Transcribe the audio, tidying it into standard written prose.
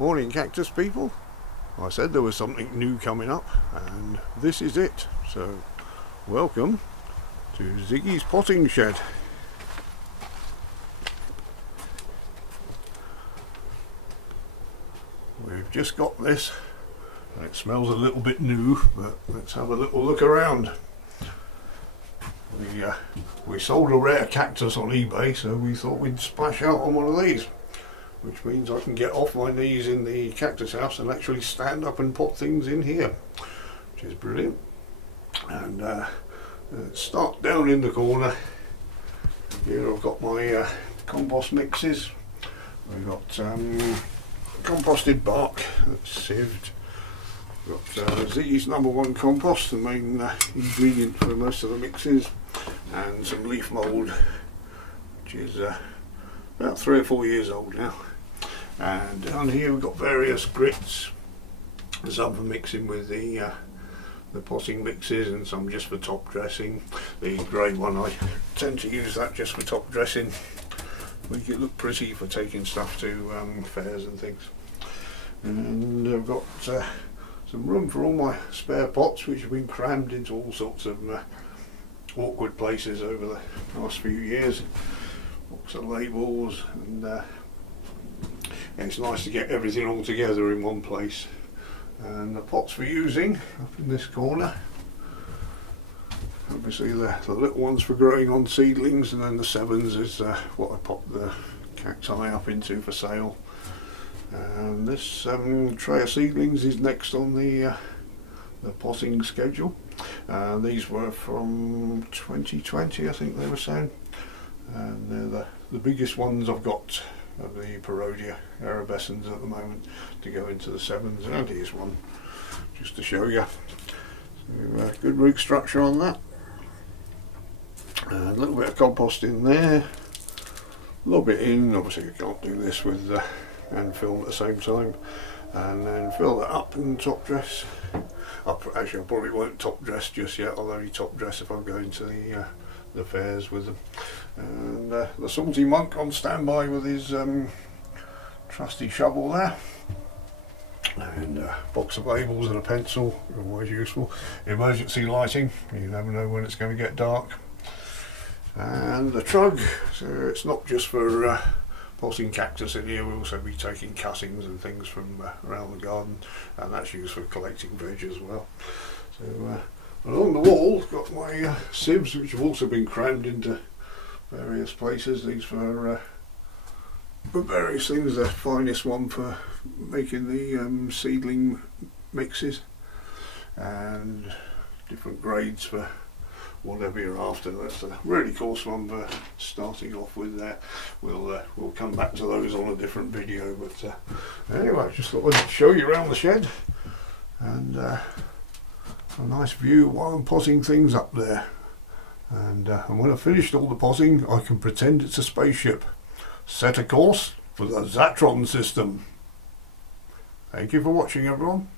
Morning cactus people. I said there was something new coming up and this is it. So welcome to Ziggy's potting shed. We've just got this and it smells a little bit new, but let's have a little look around. We sold a rare cactus on eBay, so we thought we'd splash out on one of these, which means I can get off my knees in the cactus house and actually stand up and pot things in here, which is brilliant. And start down in the corner. Here I've got my compost mixes. We've got composted bark that's sieved. We've got Ziggy's #1 compost, the main ingredient for most of the mixes, and some leaf mould, which is about 3 or 4 years old now. And down here we've got various grits, some for mixing with the potting mixes and some just for top dressing. The grey one, I tend to use that just for top dressing, make it look pretty for taking stuff to fairs and things. And I've got some room for all my spare pots, which have been crammed into all sorts of awkward places over the last few years. Box of labels, and it's nice to get everything all together in one place. And the pots for using up in this corner, obviously the little ones for growing on seedlings, and then the 7s is what I pop the cacti up into for sale. And this tray of seedlings is next on the potting schedule. These were from 2020, I think they were saying, and they're the biggest ones I've got of the Parodia arabescens at the moment to go into the 7s, and here's one just to show you. So, good root structure on that, a little bit of compost in there, a little bit in. Obviously you can't do this with and film at the same time, and then fill that up and top dress. Actually I probably won't top dress just yet, I'll only top dress if I'm going to the fairs with them. And the Salty Monk on standby with his trusty shovel there, and a box of labels and a pencil, always useful. Emergency lighting, you never know when it's going to get dark. And the trug, so it's not just for potting cactus in here, we'll also be taking cuttings and things from around the garden, and that's used for collecting veg as well. So along the wall I've got my sieves, which have also been crammed into various places. These for various things. The finest one for making the seedling mixes, and different grades for whatever you're after. That's a really coarse one for starting off with there. We'll come back to those on a different video, but anyway, just thought I'd show you around the shed, and a nice view while I'm potting things up there. And when I've finished all the potting, I can pretend it's a spaceship. Set a course for the Zatron system. Thank you for watching, everyone.